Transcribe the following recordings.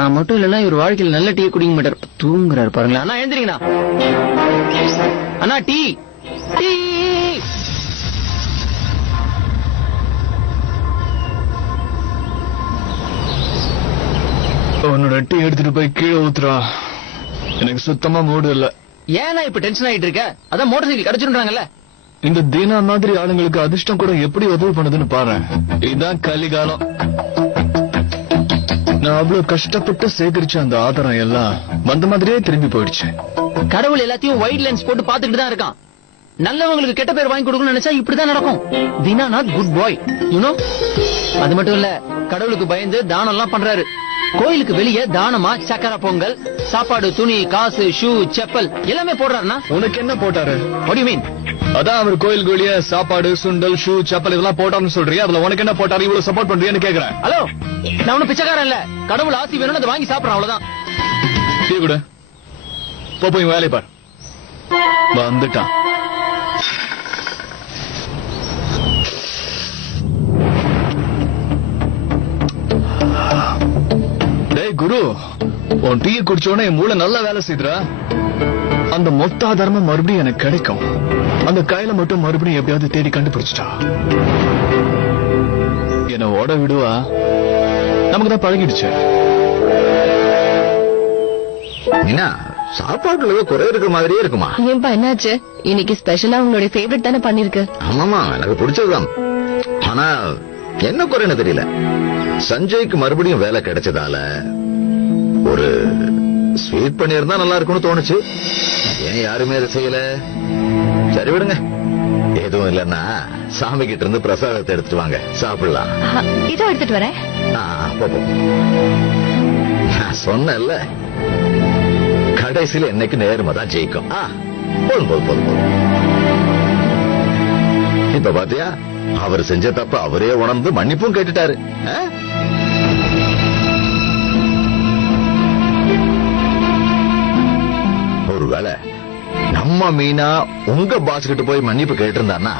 நான் மட்டும் இல்லன்னா இவர் வாழ்க்கையில் நல்ல டீ குடிக்க மாட்டார், தூங்குறாரு பாருங்களேன். அண்ணா எழுந்திரீங்கண்ணா. அண்ணா டீ டீ. உன்னோட டீ எடுத்துட்டு போய் கீழே ஊத்துறா, எனக்கு சுத்தமா மூடு இல்ல. ஏன்னா இப்ப டென்ஷன் ஆயிட்டு இருக்க? அதான் மோட்டார் சைக்கிள் கிடைச்சிருக்காங்கல்ல. இந்த தீனா மாதிரி ஆளுங்களுக்கு அதிர்ஷ்டம் கூட எப்படி உதவி பண்ணுதுன்னு பாரு. இதுதான் கலிகாலம். நான் அவ்வளவு கஷ்டப்பட்டு சேகரிச்ச அந்த ஆதாரம் எல்லாம் வந்த மாதிரியே திரும்பி போயிடுச்சு. கடவுள் எல்லாத்தையும் ஒயிட் லென்ஸ் போட்டு பாத்துக்கிட்டு தான் இருக்கான். நல்லவங்களுக்கு கெட்ட பேர் வாங்கி கொடுக்கணும்னு நினைச்சா இப்படிதான் நடக்கும். Dheena not good boy, you know. அது மட்டும் இல்ல, கடவுளுக்கு பயந்து தானம் எல்லாம் பண்றாரு. கோயிலுக்கு வெளியே தானமா சக்கரை பொங்கல், சாப்பாடு, துணி, காசு, ஷூ, செப்பல் எல்லாமே போடுறாருன்னா. உனக்கு என்ன போட்டாரு? What do you mean? அதான் அவர் கோயிலுக்கு வெளியே சாப்பாடு, சுண்டல், ஷூ, செப்பல் இதெல்லாம் போட்டான்னு சொல்றியா? அதுல உனக்கு என்ன போட்டாரு? இவ்வளவு சப்போர்ட் பண்றியான்னு கேக்குறேன். ஹலோ, நான் ஒன்னும் பிச்சைக்காரன் இல்ல. கடவுள் ஆசி வேணும்னு அதை வாங்கி சாப்பிடறேன், அவ்வளவுதான். டீ கூட போய் வேலையை பார். வந்துட்டான். குரு, உன் டீ குடிச்சோட என் மூளை நல்லா வேலை செய்துரா. அந்த மொத்த ஆதாரமும் மறுபடியும் எனக்கு கிடைக்கும். அந்த கையில மட்டும் மறுபடியும் எப்படியாவது தேடி கண்டுபிடிச்சிட்டா என்ன ஓட விடுவா. நமக்கு தான் பழகிடுச்சு. சாப்பாட்டுல குறை இருக்கிற மாதிரியே இருக்குமா? ஏன்பா என்னாச்சு? இன்னைக்கு ஸ்பெஷலா உங்களுடைய ஃபேவரட் தானே பண்ணிருக்கு? ஆமாமா, எனக்கு பிடிச்சதுதான். ஆனா என்ன குறைன்னு தெரியல. சஞ்சய்க்கு மறுபடியும் வேலை கிடைச்சதால ஒரு ஸ்வீட் பண்ணியிருந்தா நல்லா இருக்கும்னு தோணுச்சு. ஏன் யாருமே அதை செய்யல? சரி விடுங்க, எதுவும் இல்லன்னா சாமி கிட்ட இருந்து பிரசாதத்தை எடுத்துட்டு வாங்க, சாப்பிடலாம். இதோ எடுத்துட்டு வரேன். நான் சொன்னேன்ல, கடைசியில என்னைக்கு நேர்மை தான் ஜெயிக்கும். போதும் போதும் போதும் போதும். இப்ப பாத்தியா, அவர் செஞ்ச தப்ப அவரே உணர்ந்து மன்னிப்பும் கேட்டுட்டாரு. ஒருவேளை நம்ம மீனா உங்க பாஸ் கிட்ட போய் மன்னிப்பு கேட்டிருந்தான்னா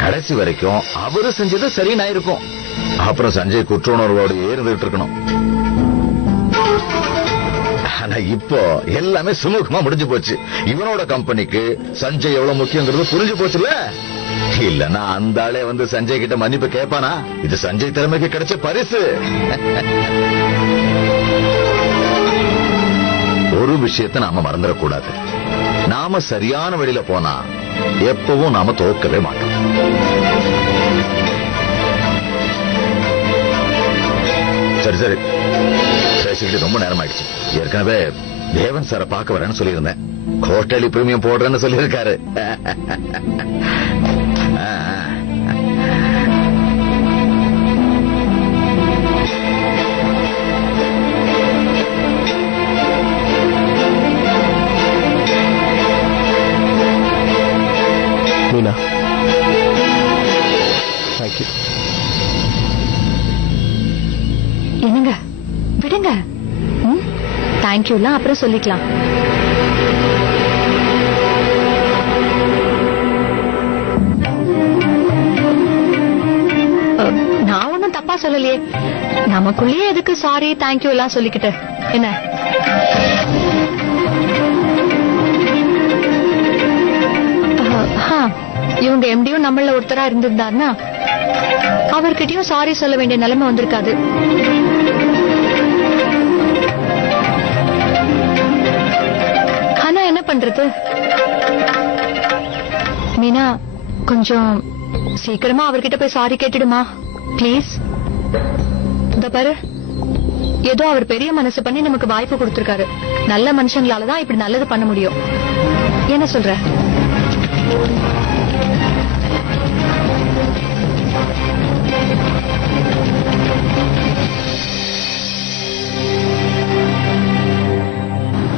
கடைசி வரைக்கும் அவரு செஞ்சது சரின்னு ஆயிருக்கும். அப்புறம் சஞ்சய் குற்ற உணர்வோடு இருந்துட்டு இருக்கணும். ஆனா இப்போ எல்லாமே சுமூகமா முடிஞ்சு போச்சு. இவனோட கம்பெனிக்கு சஞ்சய் எவ்வளவு முக்கியங்கிறது புரிஞ்சு போச்சுல. இல்லன்னா அந்த ஆளே வந்து சஞ்சய் கிட்ட மன்னிப்பு கேட்பானா? இது சஞ்சய் திறமைக்கு கிடைச்ச பரிசு. ஒரு விஷயத்தை நாம மறந்துடக்கூடாது. நாம சரியான வழியில போனா எப்பவும் நாம தோக்கவே மாட்டோம். சரி சரி, பேசிக்கிட்டு ரொம்ப நேரம் ஆயிடுச்சு. ஏற்கனவே தேவன் சாரை பார்க்க வரேன்னு சொல்லியிருந்தேன். ஹோட்டலி பிரீமியம் போடுறேன்னு சொல்லியிருக்காரு. மீனா, தேங்க்யூ. என்னங்க விடுங்க. தேங்க்யூலாம் அப்புறம் சொல்லிக்கலாம். நான் ஒன்னும் தப்பா சொல்லலையே. நமக்குள்ளேயே எதுக்கு சாரி தேங்க்யூ எல்லாம் சொல்லிக்கிட்டு என்ன? இவங்க எம்டியும் நம்மள ஒருத்தரா இருந்திருந்தாருன்னா அவர்கிட்டயும் சாரி சொல்ல வேண்டிய நிலைமை வந்திருக்காது. ஆனா என்ன பண்றது? மீனா, கொஞ்சம் சீக்கிரமா அவர்கிட்ட போய் சாரி கேட்டுடுமா பிளீஸ். இந்த பாரு, ஏதோ அவர் பெரிய மனசு பண்ணி நமக்கு வாய்ப்பு கொடுத்திருக்காரு. நல்ல மனுஷங்களாலதான் இப்படி நல்லது பண்ண முடியும். என்ன சொல்ற?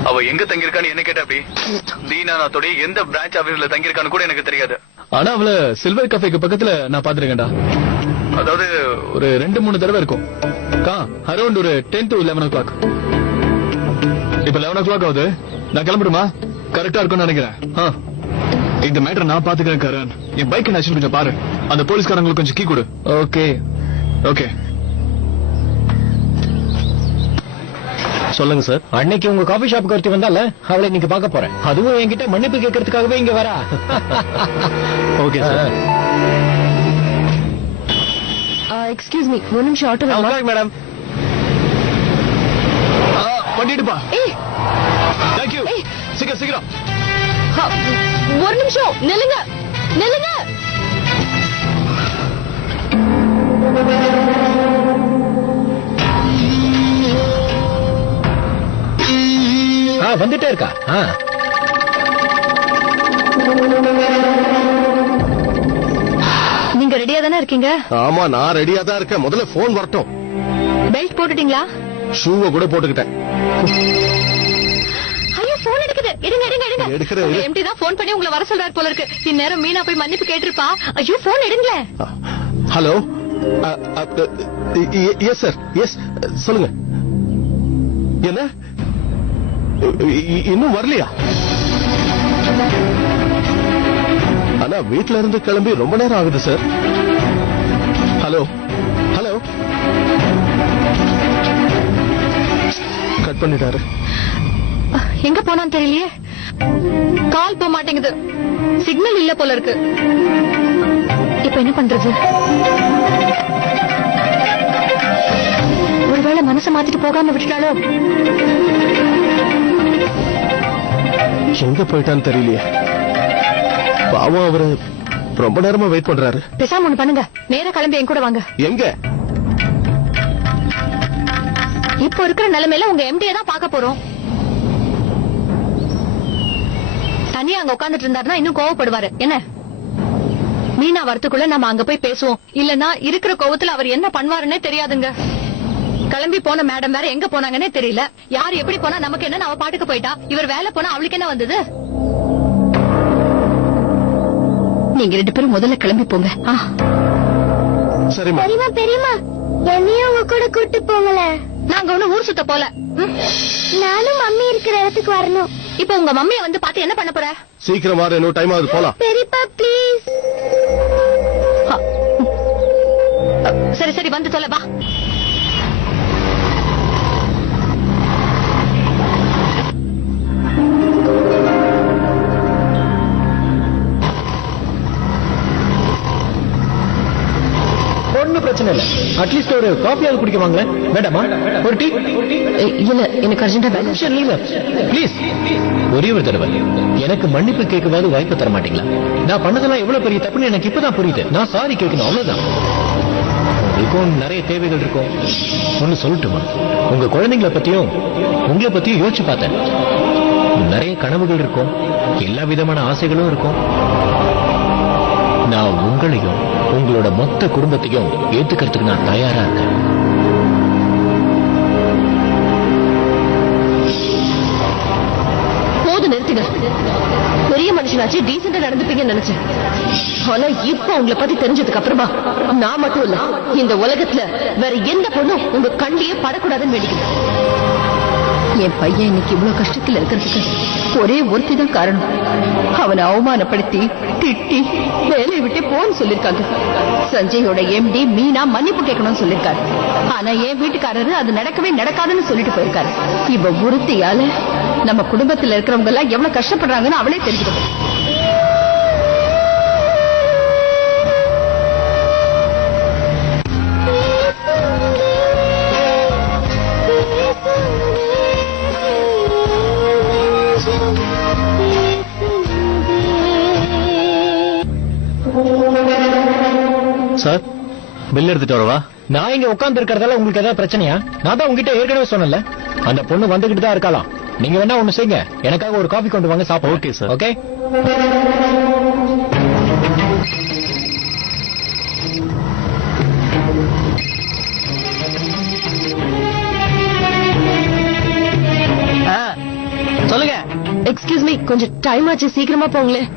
அவ எங்க தங்கியிருக்கான்னு என்ன கேட்டா அப்படி? தீனாநாத்தோட எந்த பிரான்ச் ஆபீஸ்ல தங்கியிருக்கான்னு கூட எனக்கு தெரியாது. ஆனா அவள சில்வர் கஃபேக்கு பக்கத்துல நான் பாத்துருக்கேன்டா. அதாவது ஒரு 2-3 தடவை இருக்கும். அரௌண்ட் ஒரு 10 to 11 o'clock. இப்ப 11 o'clock ஆகுது. நான் கிளம்பிடுமா? கரெக்டா இருக்கும்னு நினைக்கிறேன். இந்த மேட்டர் நான் பாத்துக்கிறேன் கரண். என் பைக் என்னாச்சுன்னு கொஞ்சம் பாரு. அந்த போலீஸ்காரங்களுக்கு கொஞ்சம் கீ கொடு. Okay okay. சொல்லுங்க சார். அன்னைக்கு உங்க காபி ஷாப்புக்கு ஒருத்தி வந்தால, அவளை இன்னைக்கு பார்க்க போறேன். அதுவும் என்கிட்ட மன்னிப்பு கேட்கறதுக்காகவே இங்க வரா. Okay sir. எக்ஸ்கியூஸ் மீ, ஒரு நிமிஷம் ஆட்டோ மேடம். பண்ணிட்டுப்பா. தேங்க்யூ. சீக்கிரம் சீக்கிரம். ஒரு நிமிஷம் நில்லுங்க நில்லுங்க. வந்துட்டே இருக்கா? நீங்க ரெடியா தானே இருக்கீங்க? ஆமா, நான் ரெடியா தான் இருக்கேன். முதல்ல போன் வரட்டும். பெல்ட் போட்டுட்டீங்களா? ஷூவை கூட போட்டுக்கிட்டேன். ஐயோ, போன் எடுக்குது. எடுங்க எடுங்க எடுங்க. எடுக்கிறேன். எம்டி தான் போன் பண்ணி உங்களை வர சொல்றாரு போல இருக்கு. இந்நேரம் மீனா போய் மன்னிப்பு கேட்டிருப்பா. ஐயோ, போன் எடுங்களேன். ஹலோ. எஸ் சார், எஸ் சொல்லுங்க. என்ன இன்னும் வரலையா? ஆனா வீட்டுல இருந்து கிளம்பி ரொம்ப நேரம் ஆகுது சார். Hello hello. கட் பண்ணிட்டாரு. எங்க போனான்னு தெரியலையே. கால் போக மாட்டேங்குது. சிக்னல் இல்ல போல இருக்கு. இப்ப என்ன பண்றது? ஒருவேளை மனசை மாத்திட்டு போகாம விட்டுட்டாலோ? எங்க போயிட்டான்னு தெரியலையே. பாவம், அவரு ரொம்ப நேரமா வெயிட் பண்றாரு. பேசாம ஒண்ணு பண்ணுங்க, நேரா கிளம்பி என் கூட வாங்க. எங்க? இப்போ இருக்கிற நிலைமையில உங்க எம்டியை தான் பார்க்க போறோம். தனியா அங்க உட்கார்ந்துட்டு இருந்தாருன்னா இன்னும் கோவப்படுவாரு. என்ன, மீனா வரத்துக்குள்ள நம்ம அங்க போய் பேசுவோம். இல்லன்னா இருக்கிற கோவத்துல அவர் என்ன பண்ணுவாருன்னே தெரியாதுங்க. கிளம்பி போன மேடம் வேற எங்க போனாங்கன்னே தெரியல. யார் எப்படி போனா நமக்கு என்ன, அவ பாட்டுக்கு போயிட்டா. இவர் வேலை போனா அவளுக்கு என்ன வந்தது? நீங்க 2 பேரும் முதல்ல கிளம்பி போங்க. சரிம்மா. பெரியமா பெரியமா, என்னையும் உங்க கூட கூட்டு போங்கல. நாங்க ஒண்ணு ஊர் சுத்த போல. நானும் மம்மி இருக்கிற இடத்துக்கு வரணும். இப்ப உங்க மம்மிய வந்து பார்த்து என்ன பண்ண போற? சீக்கிரம் வர, இன்னும் டைம் ஆகுது, போலாம். பெரியப்பா ப்ளீஸ். சரி சரி, வந்து சொல்ல வா. ஒன்னும் பிரச்சனை இல்ல. அட்லீஸ்ட் ஒரு காஃபியாவது குடிக்க வாங்களேன். வேண்டாமா? ஒரு டீ? இல்ல, எனக்கு அர்ஜென்டா ப்ளீஸ், ஒரே ஒரு தடவை எனக்கு மன்னிப்பு கேட்கவாது வாய்ப்பு தர மாட்டீங்களா? நான் பண்ணதெல்லாம் எவ்வளவு பெரிய தப்புன்னு எனக்கு இப்பதான் புரியுது. நான் சாரி கேட்கணும், அவ்வளவுதான். உங்களுக்கும் நிறைய தேவைகள் இருக்கும். ஒன்னு சொல்லட்டுமா? உங்க குழந்தைங்களை பத்தியும் உங்களை பத்தியும் யோசிச்சு பார்த்தேன். நிறைய கனவுகள் இருக்கும், எல்லா விதமான ஆசைகளும் இருக்கும். நான் உங்களையும் உங்களோட மொத்த குடும்பத்தையும் ஏத்துக்கிறதுக்கு நான் தயாரா இருக்கேன். போது, நிறுத்துங்க. பெரிய மனுஷனாச்சு, டீசெண்டா நடந்துப்பீங்கன்னு நினைச்சேன். ஆனா இப்ப உங்களை பத்தி தெரிஞ்சதுக்கு அப்புறமா நான் மட்டும் இல்ல, இந்த உலகத்துல வேற எந்த பொண்ணும் உங்க கண்ணியே படக்கூடாதுன்னு வேண்டிக்கிறேன். என் பையன் இன்னைக்கு இவ்வளவு கஷ்டத்துல இருக்கிறதுக்கு ஒரே ஒருத்தி தான் காரணம். அவனை அவமானப்படுத்தி திட்டி வேலையை விட்டு போன்னு சொல்லிருக்காங்க. சஞ்சயோட எம்டி மீனா மன்னிப்பு கேட்கணும்னு சொல்லிருக்காரு. ஆனா என் வீட்டுக்காரரு அது நடக்கவே நடக்காதுன்னு சொல்லிட்டு போயிருக்காரு. இவ ஒருத்தியால நம்ம குடும்பத்துல இருக்கிறவங்க எல்லாம் எவ்வளவு கஷ்டப்படுறாங்கன்னு அவளே தெரிஞ்சுக்கணும். சார், பில் எடுத்துட்டு வரவா? நான் இங்க உட்கார்ந்து இருக்கிறதால உங்களுக்கு ஏதாவது பிரச்சனையா? நான் தான் உங்ககிட்ட ஏற்கனவே சொன்னல, அந்த பொண்ணு வந்துகிட்டு தான் இருக்கலாம். நீங்க வேணா ஒண்ணு செய்யுங்க, எனக்காக ஒரு காபி கொண்டு வாங்க, சாப்பிடுவோம். Okay sir. ஓகே. சொல்லுங்க. எக்ஸ்கியூஸ் மீ, கொஞ்சம் டைம் ஆச்சு, சீக்கிரமா போங்களேன்.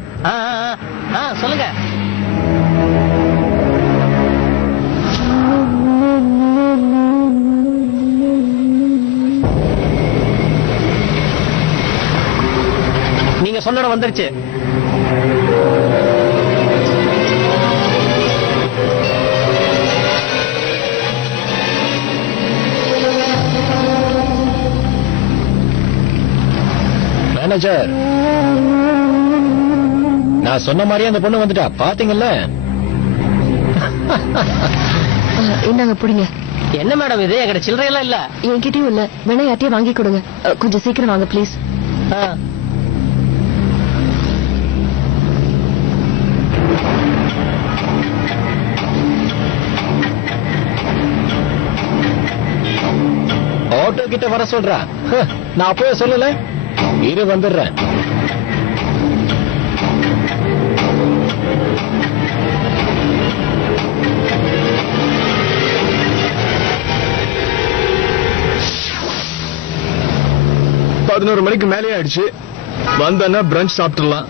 சொல்லுங்க. நீங்க சொன்ன வந்துருச்சு. மேனேஜர். நான் சொன்ன மாதிரியே அந்த பொண்ணு வந்துட்டா, பாத்தீங்கல்ல? இந்தாங்க புடிங்க. என்ன மேடம் இது? என்கிட்ட சில்லறை எல்லாம் இல்ல. என்கிட்டயும் இல்ல, வேணா யார்ட்டையும் வாங்கி கொடுங்க. கொஞ்சம் சீக்கிரம் வாங்க ப்ளீஸ். ஆட்டோ கிட்ட வர சொல்றா. நான் அப்பவே சொல்லல. இரு வந்துடுறேன். பதினோரு மணிக்கு மேலே ஆயிடுச்சு. வந்தா பிரஞ்ச் சாப்பிட்டுலாம்.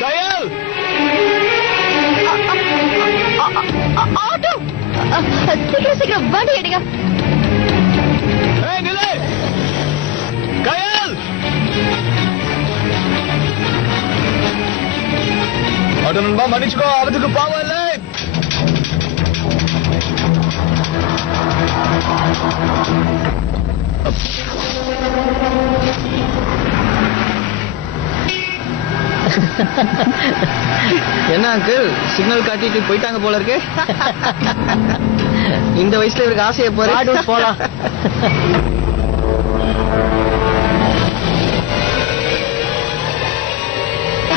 கயல், ஆட்டோ சீக்கிரம் சீக்கிரம் வண்டி எடுங்க. நிலை கயல். ஆட்டோ நண்பா மன்னிச்சுக்கோ, அவத்துக்கு பாவம் இல்லை. என்ன அங்கிள், சிக்னல் காட்டிட்டு போயிட்டாங்க போல இருக்கு. இந்த வயசுல இவருக்கு ஆசையை போற போலாம்.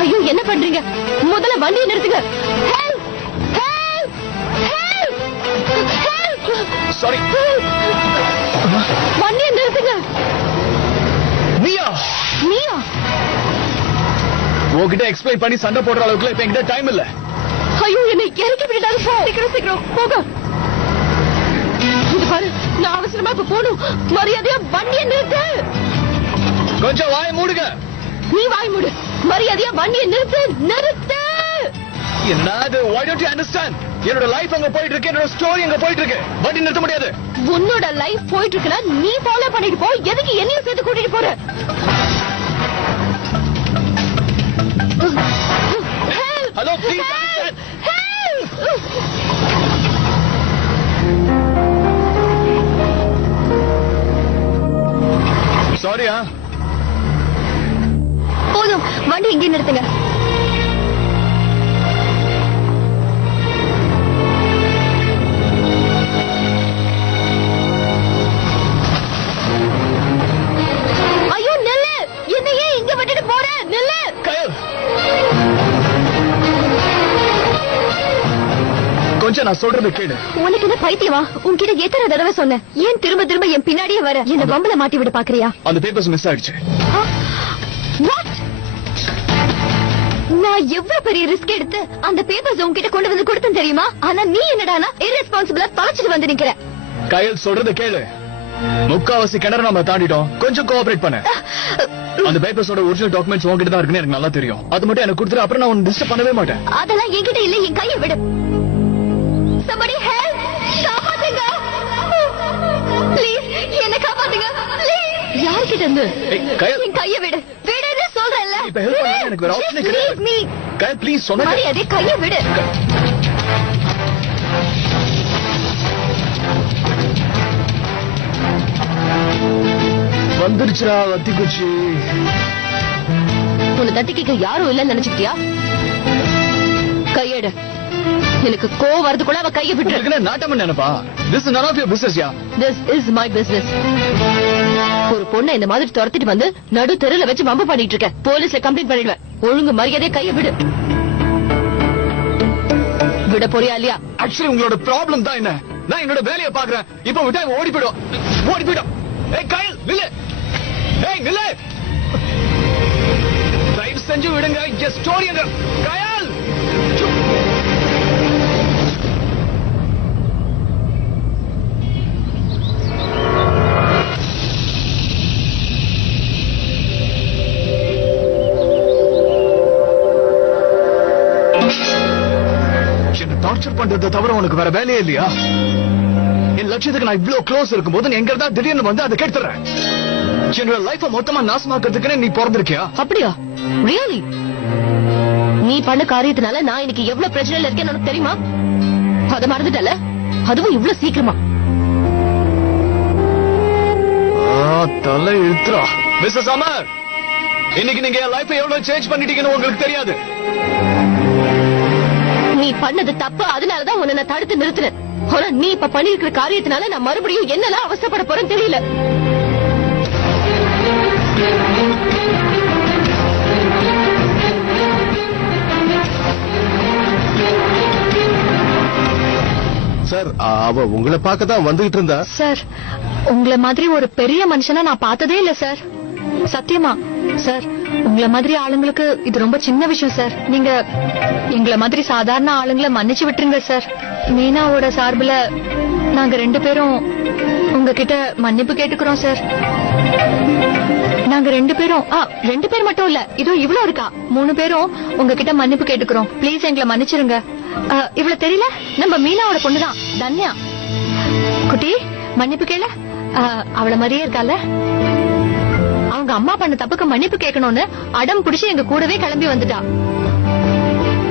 ஐயோ என்ன பண்றீங்க? முதல்ல வண்டியை நிறுத்துங்க. சாரி. வண்டியை நிறுத்துங்க. நீயா நீயா? உன்கிட்ட எக்ஸ்பிளைன் பண்ணி சண்டை போடுற அளவுக்கு இப்ப என்கிட்ட டைம் இல்ல. ஐயோ என்னை இறக்கி விட்டுட்டாரு. சீக்கிரம் சீக்கிரம் போக. இது பாரு, நான் அவசரமா இப்ப போகணும். மரியாதையா வண்டியை நிறுத்து. கொஞ்சம் வாய மூடுங்க. நீ வாய் மூடு. மரியாதையா வண்டியை நிறுத்து. நிறுத்து. என்னது? why don't you understand? என்னோட லைஃப் அங்க போயிட்டு இருக்கு, என்னோட ஸ்டோரி அங்க போயிட்டு இருக்கு. வண்டி நிறுத்த முடியாது. உன்னோட லைஃப் போயிட்டு இருக்குன்னா நீ ஃபாலோ பண்ணிட்டு போ. எதுக்கு என்னையும் சேர்த்து கூட்டிட்டு போற? Hello please understand. சாரியா. போதும், வண்டி இங்கே நிறுத்துங்க. ஐயோ நெல்லு, என்னையே இங்க விட்டுட்டு போற? நெல்லு. கொஞ்சம் நான் சொல்றதை கேளு. உனக்கு என்ன பைத்தியமா? உன்கிட்ட எத்தனை தடவை சொன்னேன், ஏன் திரும்ப திரும்ப என் பின்னாடியே வர? என்ன பம்பல மாட்டி விட பாக்குறியா? அந்த பேப்பர்ஸ் மிஸ் ஆயிடுச்சு. What? நான் எவ்வளவு பெரிய ரிஸ்க் எடுத்து அந்த பேப்பர்ஸ் உன்கிட்ட கொண்டு வந்து கொடுத்தேன் தெரியுமா? ஆனா நீ என்னடானா irresponsible-ஆ தொலைச்சிட்டு வந்து நிக்கிற. கயல் சொல்றதை கேளு. முக்காவாசி கிணறு நம்ம தாண்டிட்டோம். கொஞ்சம் கோஆபரேட் பண்ணு. அந்த பேப்பர்ஸோட ஒரிஜினல் டாக்குமெண்ட்ஸ் உன்கிட்ட தான் இருக்குன்னு எனக்கு நல்லா தெரியும். அது மட்டும் எனக்கு கொடுத்துரு, அப்புறம் நான் உன்னை டிஸ்டர்ப் பண்ணவே மாட்டேன். அதெல்லாம் என்கிட்ட இல்ல, என் கையை விடு. Somebody help! காப்பாத்துங்க. Please, என்ன காப்பாத்துங்க. Please. யார்கிட்ட இருந்து? என் கையை விடு. விடுன்னு சொல்றேன்ல. இப்ப ஹெல்ப் பண்ண எனக்கு வேற ஆப்ஷனே கிடையாது. கயல் ப்ளீஸ் சொன்னா மரியாதை கையை விடு. வந்துருச்சுடா வத்தி குச்சி. உன்னை தட்டி கேட்க யாரும் இல்லன்னு நினைச்சுக்கிட்டியா? கையெடு. எனக்கு கோவம் வரதுக்குள்ள அவ கையை விட்டு. என்ன நாட்டம் நினைப்பா? This is none of your business, yeah. This is my business. ஒரு பொண்ணை இந்த மாதிரி துரத்திட்டு வந்து நடு தெருல வச்சு வம்பு பண்ணிட்டு இருக்க. போலீஸ்ல கம்ப்ளைண்ட் பண்ணிடுவேன். ஒழுங்கு மரியாதையா கையை விடு. விட போறியா இல்லையா? ஆக்சுவலி உங்களோட ப்ராப்ளம் தான் என்ன? நான் என்னோட வேலையை பாக்குறேன். இப்ப விட்டா ஓடி போயிடும். ஓடி போயிடும். ஏய் கயல் நில்லு. ஏய் நில்லு. தயவு செஞ்சு விடுங்க. இந்த ஸ்டோரி அங்க. கயல் என்ன டார்ச்சர் பண்றதை தவிர உனக்கு வேற வேலையே இல்லையா? என் லட்சியத்துக்கு நான் இவ்வளவு க்ளோஸ் இருக்கும்போது நீ எங்க இருந்தா திடீர்னு வந்து அதை கெடுத்துறேன். என்னோட லைஃப மொத்தமா நாசமாக்கிறதுக்குன்னு நீ பிறந்திருக்கியா? அப்படியா? ரியலி? நீ பண்ண காரியத்தினால நான் இன்னைக்கு எவ்வளவு பிரச்சனையில இருக்கேன்னு உனக்கு தெரியுமா? அத மறந்துட்டல, அதுவும் இவ்வளவு சீக்கிரமா. தலை இழுத்துறா. மிஸ்டர் சமர், இன்னைக்கு நீங்க என் லைஃப் எவ்வளவு சேஞ்ச் பண்ணிட்டீங்கன்னு உங்களுக்கு தெரியாது. நீ பண்ணது தப்பு, அதனாலதான் உன்னை நான் தடுத்து நிறுத்தினேன். ஆனா நீ இப்ப பண்ணிருக்கிற காரியத்தினால நான் மறுபடியும் என்னெல்லாம் அவசரப்பட போறேன்னு தெரியல. சார், அவ உங்களை பார்க்க தான் வந்துகிட்டு இருந்தா. சார், உங்களை மாதிரி ஒரு பெரிய மனுஷனா நான் பார்த்ததே இல்ல சார். சத்தியமா சார், உங்களை மாதிரி ஆளுங்களுக்கு இது ரொம்ப சின்ன விஷயம் சார். நீங்க எங்களை மாதிரி சாதாரண ஆளுங்களை மன்னிச்சு விட்டுருங்க சார். மீனாவோட சார்புல நாங்க 2 பேரும் உங்ககிட்ட மன்னிப்பு கேட்டுக்கிறோம் சார். நாங்க 2 பேரும் 2 பேர் மட்டும் இல்ல, இதோ இவ்வளவு இருக்கா, 3 பேரும் உங்ககிட்ட மன்னிப்பு கேட்டுக்கிறோம். ப்ளீஸ் எங்களை மன்னிச்சிருங்க. இவ்வளவு தெரியல, நம்ம மீனாவோட பொண்ணுதான் தன்யா. குட்டி, மன்னிப்பு கேள. அவள மாதிரியே இருக்கால. அவங்க அம்மா பண்ண தப்புக்கு மன்னிப்பு கேட்கணும்னு அடம் பிடிச்சு எங்க கூடவே கிளம்பி வந்துட்டா.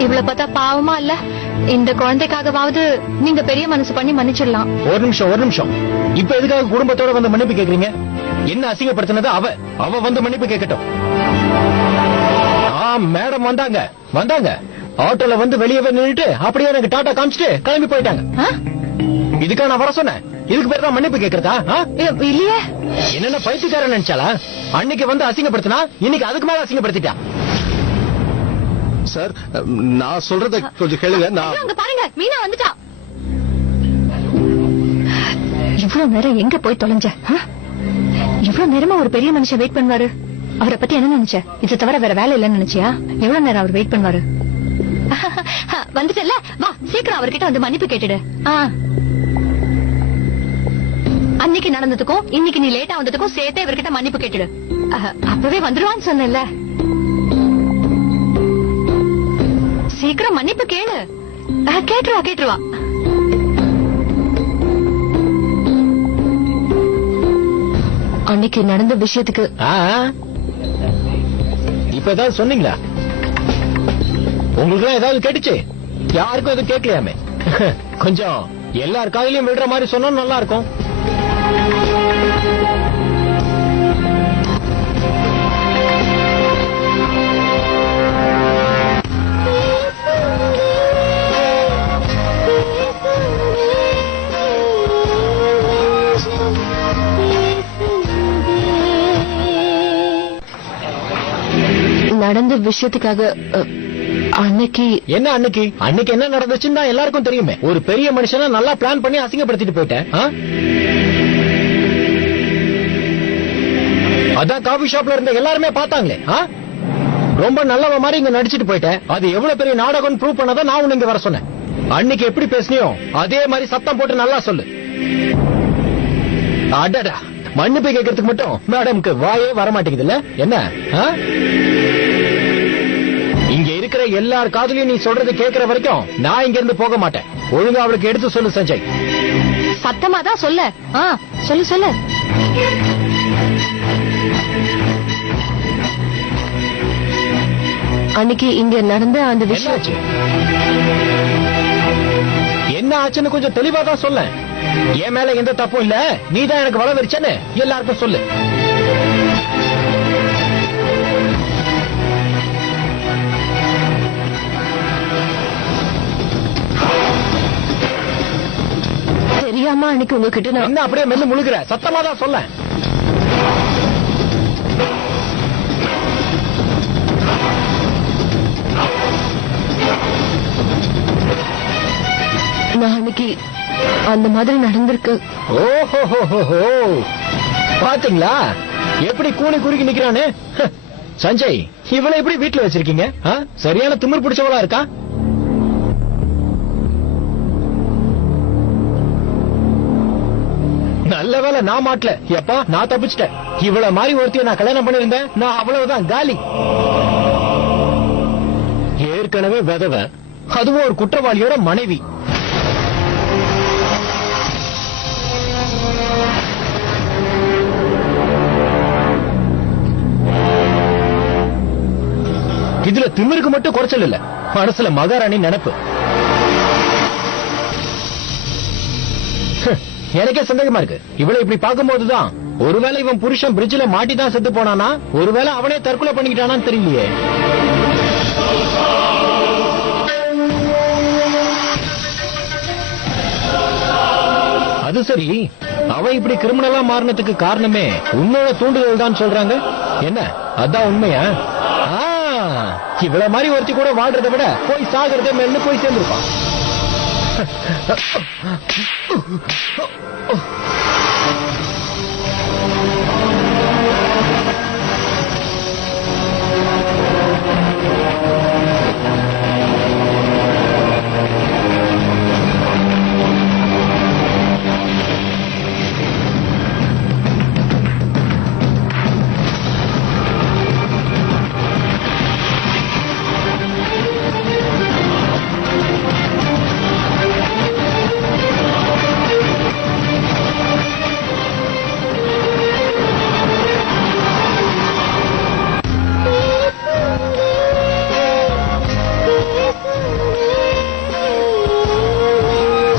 இவ்வளவு பார்த்தா பாவமா இல்ல? இந்த குழந்தைக்காகவாவது நீங்க பெரிய மனசு பண்ணி மன்னிச்சிடலாம். ஒரு நிமிஷம். இப்ப எதுக்காக குடும்பத்தோட வந்து மன்னிப்பு கேக்குறீங்க? என்ன அசிங்கப்படுத்தினது அவ வந்து மன்னிப்பு கேட்கட்டும். மேடம் வந்தாங்க. ஆட்டோல வந்து வெளியே நின்னுட்டு அப்படியே எனக்கு டாடா காமிச்சிட்டு கிளம்பி போயிட்டாங்க. இதுக்காக நான் வர சொன்னேன். இதுக்கு பேர் தான் மன்னிப்பு கேக்குறதா? இல்லையே. என்னென்ன பைத்தியக்காரன் நினைச்சாலா? அன்னைக்கு வந்து அசிங்கப்படுத்தினா இன்னைக்கு அதுக்கு மேல அசிங்கப்படுத்திட்டா. சார், நான் சொல்றத கொஞ்சம் கேளுங்க. அங்க பாருங்க, மீனா வந்துட்டா. இவ்வளவு நேரம் எங்க போய் தொலைஞ்ச? இவ்வளவு நேரமா ஒரு பெரிய மனுஷன் வெயிட் பண்ணுவாரு. அவரை பத்தி என்ன நினைச்ச? இது தவிர வேற வேலை இல்லன்னு நினைச்சியா? எவ்வளவு நேரம் அவர் வெயிட் பண்ணுவாரு? வந்துட்டல, வா சீக்கிரம் அவர்கிட்ட வந்து மன்னிப்பு கேட்டுடு. அன்னைக்கு நடந்ததுக்கும் இன்னைக்கு நீ லேட்டா வந்ததுக்கும் சேர்த்தே இவர்கிட்ட மன்னிப்பு கேட்டுடு. அப்பவே வந்துருவான்னு சொன்னல. சீக்கிரம் மன்னிப்பு கேளு. கேட்டுருவா. அன்னைக்கு நடந்த விஷயத்துக்கு இப்ப ஏதாவது சொன்னீங்களா? உங்களுக்கு ஏதாவது கேட்டுச்சு? யாருக்கும் எதுவும் கேட்கலையாமே. கொஞ்சம் எல்லார் காதலையும் விடுற மாதிரி சொன்னா நல்லா இருக்கும். நடந்த விஷயத்துக்காக அன்னைக்கு என்ன நடந்துச்சுன்னு தான் எல்லாருக்கும் தெரியுமே. ஒரு பெரிய மனுஷனா நல்லா பிளான் பண்ணி அசிங்கப்படுத்திட்டு போயிட்டேன். அதான் காபி ஷாப்ல இருந்த எல்லாருமே பார்த்தாங்களே. ரொம்ப நல்லவ மாதிரி இங்க நடிச்சிட்டு போயிட்டேன். அது எவ்வளவு பெரிய நாடகம் ப்ரூவ் பண்ணதான் நான் உன்னை இங்க வர சொன்னேன். அன்னைக்கு எப்படி பேசினியோ அதே மாதிரி சத்தம் போட்டு நல்லா சொல்லு. அடடா, மன்னிப்பு கேட்கறதுக்கு மட்டும் மேடம்க்கு வாயே வரமாட்டேங்குது இல்ல? என்ன இங்க இருக்கிற எல்லார் காதலையும் நீ சொல்றது கேட்கிற வரைக்கும் நான் இங்க இருந்து போக மாட்டேன். ஒழுங்கா அவளுக்கு எடுத்து சொல்லு சஞ்சய். சத்தமா தான் சொல்ல. சொல்லு. அன்னைக்கு இங்க நடந்த அந்த விஷயம் என்ன ஆச்சுன்னு கொஞ்சம் தெளிவா தான் சொல்ல. என் மேல எந்த தப்பும் இல்ல, நீதான் எனக்கு வள வச்சேன்னு எல்லாருக்கும் சொல்லு. தெரியாம அன்னைக்கு உங்ககிட்ட நான் என்ன அப்படியே மென்னு முழுகிற? சத்தமா தான் சொல்ல. நான் அன்னைக்கு அந்த மாதிரி நடந்திருக்கு. ஓஹோ, பாத்தீங்களா எப்படி கூணி குறுக்கி நிக்கிறானு? சஞ்சய், இவளை எப்படி வீட்டுல வச்சிருக்கீங்க? சரியான திமிர் பிடிச்சவளா இருக்கா? நல்ல வேலை நான் மாட்டல. எப்பா, நான் தப்பிச்சிட்டேன். இவள மாதிரி ஒருத்திய நான் கல்யாணம் பண்ணிருந்தேன், நான் அவ்வளவுதான் காலி. ஏற்கனவே விதவ, அதுவும் ஒரு குற்றவாளியோட மனைவி. இதுல திமிருக்கு மட்டும் குறைச்சல் இல்ல, மனசுல மகாராணி நினைப்பு. எனக்கே சந்தேகமா இருக்கு. இவளை இப்படி பார்க்கும் போதுதான் ஒருவேளை இவன் புருஷன் பிரிட்ஜ்ல மாட்டி தான் செத்து போனானா, ஒருவேளை அவனே தற்கொலை பண்ணிக்கிட்டானான்னு தெரியலையே. அது சரி, அவன் இப்படி கிரிமினலா மாறினதுக்கு காரணமே உன்னோட தூண்டுதல் தான் சொல்றாங்க. என்ன அதான் உண்மையா? இவ்வளவு மாதிரி ஒருத்தி கூட வாழ்றதை விட போய் சாகிறதே மேல போய் சேர்ந்திருப்பான்.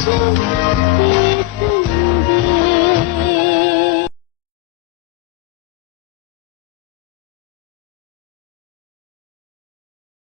Thank you.